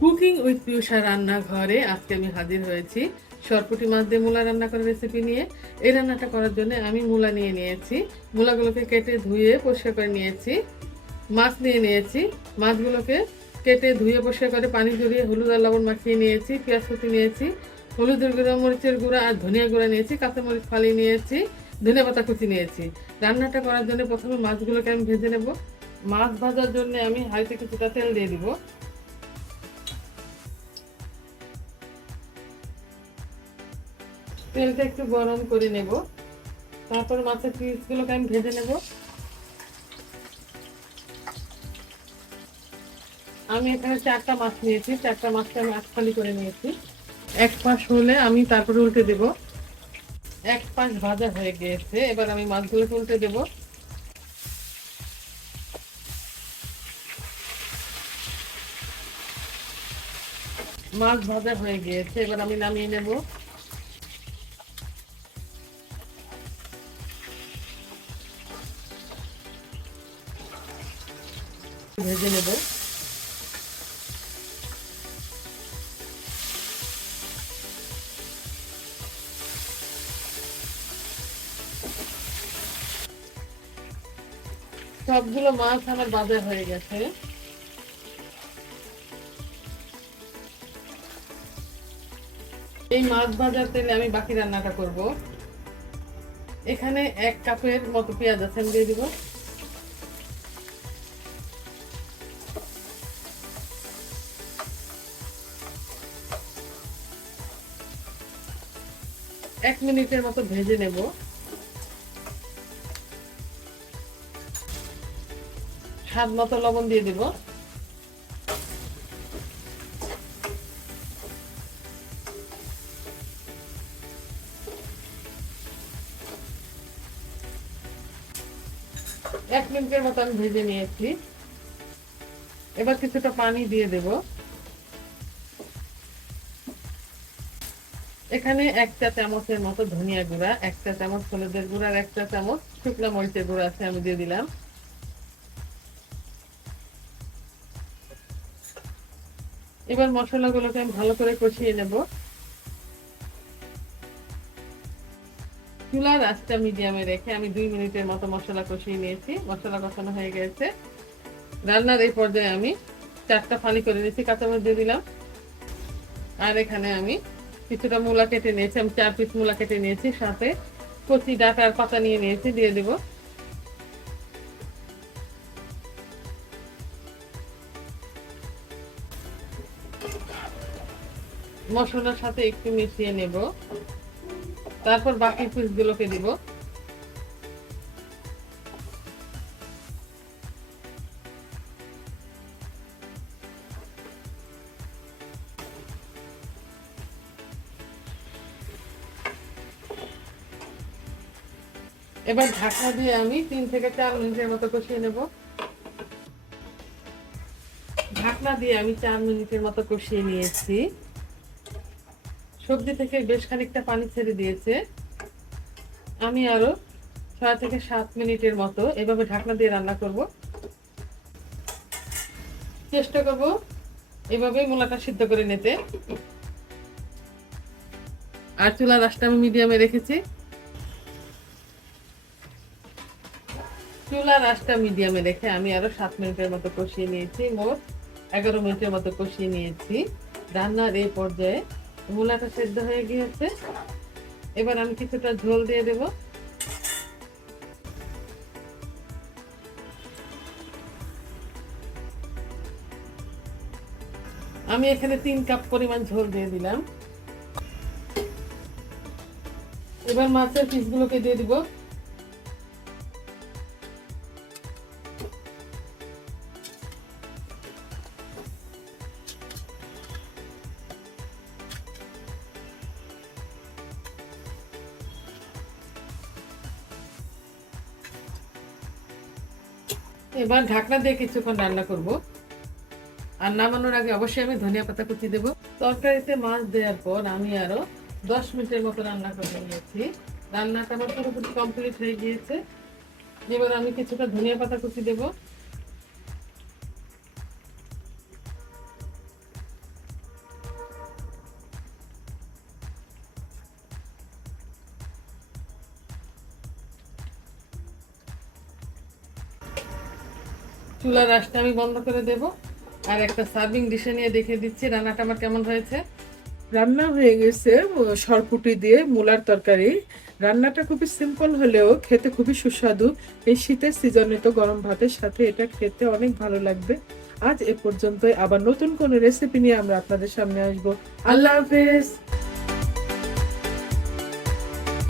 Cooking with পিউষা রান্নাঘরে আজকে আমি হাজির হয়েছি। সরপুটি মাছ দিয়ে মূলা রান্না করার রেসিপি নিয়ে। এই রান্নাটা করার জন্য আমি মূলা নিয়ে নিয়েছি। মূলাগুলোকে কেটে ধুয়ে পরিষ্কার করে নিয়েছি। মাছ নিয়ে নিয়েছি। মাছগুলোকে কেটে ধুয়ে পরিষ্কার করে পানি ঝরিয়ে হলুদ আর লবণ মাখিয়ে নিয়েছি। পেঁয়াজ কুচি নিয়েছি। হলুদের গুঁড়া মরিচের গুঁড়া আর ধনিয়া গুঁড়া নিয়েছি। কাঁচামরিচ ফালি নিয়েছি। ধনে পাতা কুচি নিয়েছি। রান্নাটা করার জন্য প্রথমে মাছগুলোকে আমি ভেজে নেব। মাছ ভাজার জন্য আমি হাঁড়িতে কিছুটা তেল দিয়ে দিব। তেলটা একটু গরম করে নেব। তারপর মাছের পিসগুলোকে আমি ভেজে নেব। আমি এখানে চারটা মাছ নিয়েছি, চারটা মাছটা আমি আটখালি করে নিয়েছি। এক পাশ হলে আমি তারপরে উল্টে দেব। এক পাশ ভাজা হয়ে গিয়েছে, এবার আমি মাছগুলোকে উল্টে দেব। মাছ ভাজা হয়ে গিয়েছে, এবার আমি নামিয়ে নেব। ভেজে নেব। সবগুলো মাছ আমার বাজার হয়ে গেছে। এই মাছ ভাজার তেলে আমি বাকি রান্নাটা করব। এখানে এক কাপের মতো পেঁয়াজ আছে, আমি দিয়ে দিব। এক মিনিটের মতো ভেজে নেব। স্বাদ মতো লবণ দিয়ে দিব। এক মিনিটের মতো আমি ভেজে নিয়েছি। এবার কিছুটা পানি দিয়ে দেব। এখানে এক চা চামচের মতো ধনিয়া গুঁড়া এক চা চামচ হলুদের গুঁড়া আর এক চা চামচ শুকনো মরিচের গুঁড়া আছে আমি দিয়ে দিলাম। এবার মশলাগুলোকে আমি ভালো করে কষিয়ে নেব। চুলার আঁচটা মিডিয়ামে রেখে আমি দুই মিনিটের মতো মশলা কষিয়ে নিয়েছি। মশলা কষানো হয়ে গেছে। রান্নার এই পর্যায়ে আমি চারটা ফালি করে নিয়েছি, কাঁচামরিচ দিয়ে দিলাম। আর এখানে আমি কিছুটা মূলা কেটে নিয়েছি, আমি চার পিস মূলা কেটে নিয়েছি সাথে। কচি ডাটার পাতা নিয়ে নিয়েছি, দিয়ে দেবো। মশলার সাথে একটু মিশিয়ে নেব। তারপর বাকি পিসগুলোকে দিব। এবার ঢাকনা দিয়ে আমি তিন থেকে চার মিনিটের মতো কষিয়ে নেব। ঢাকনা দিয়ে আমি চার মিনিটের মতো কষিয়ে নিয়েছি। সবজি থেকে বেশ খানিকটা পানি ছেড়ে দিয়েছে। আমি আরও ছয় থেকে সাত মিনিটের মতো এভাবে ঢাকনা দিয়ে রান্না করব। চেষ্টা করব এভাবেই মূলাটা সিদ্ধ করে নিতে। আর চুলার রাসটা আমি মিডিয়ামে রেখেছি। চুলার রাসটা মিডিয়ামে রেখে আমি আরও সাত মিনিটের মতো কষিয়ে নিয়েছি, মোট এগারো মিনিটের মতো কষিয়ে নিয়েছি। রান্নার এই পর্যায়ে মূলাটা সেদ্ধ হয়ে গিয়েছে। এবার আমি কিছুটা ঝোল দিয়ে দেব। আমি এখানে তিন কাপ পরিমাণ ঝোল দিয়ে দিলাম। এবার মাছের পিসগুলোকে দিয়ে দিব। এবার ঢাকনা দিয়ে কিছুক্ষণ রান্না করব। আর নামানোর আগে অবশ্যই আমি ধনিয়া পাতা কুচি দেব। তরকারিতে মাছ দেওয়ার পর আমি আরও দশ মিনিটের মতো রান্না করে নিয়েছি। রান্নাটা আমার পুরোপুরি কমপ্লিট হয়ে গিয়েছে। এবার আমি কিছুটা ধনিয়া পাতা কুচি দেব। চুলার রাসটা আমি বন্ধ করে দেব। আর একটা সার্ভিং ডিশে নিয়ে দেখে দিচ্ছি, রান্নাটা আমার কেমন হয়েছে? রান্না হয়ে গেছে, সরপুটি দিয়ে মূলার তরকারি। রান্নাটা খুবই সিম্পল হলেও খেতে খুবই সুস্বাদু। এই শীতের সিজনে তো গরম ভাতের সাথে এটা খেতে অনেক ভালো লাগবে। আজ এ পর্যন্তই। আবার নতুন কোনো রেসিপি নিয়ে আমরা আপনাদের সামনে আসব। আল্লাহ হাফেজ।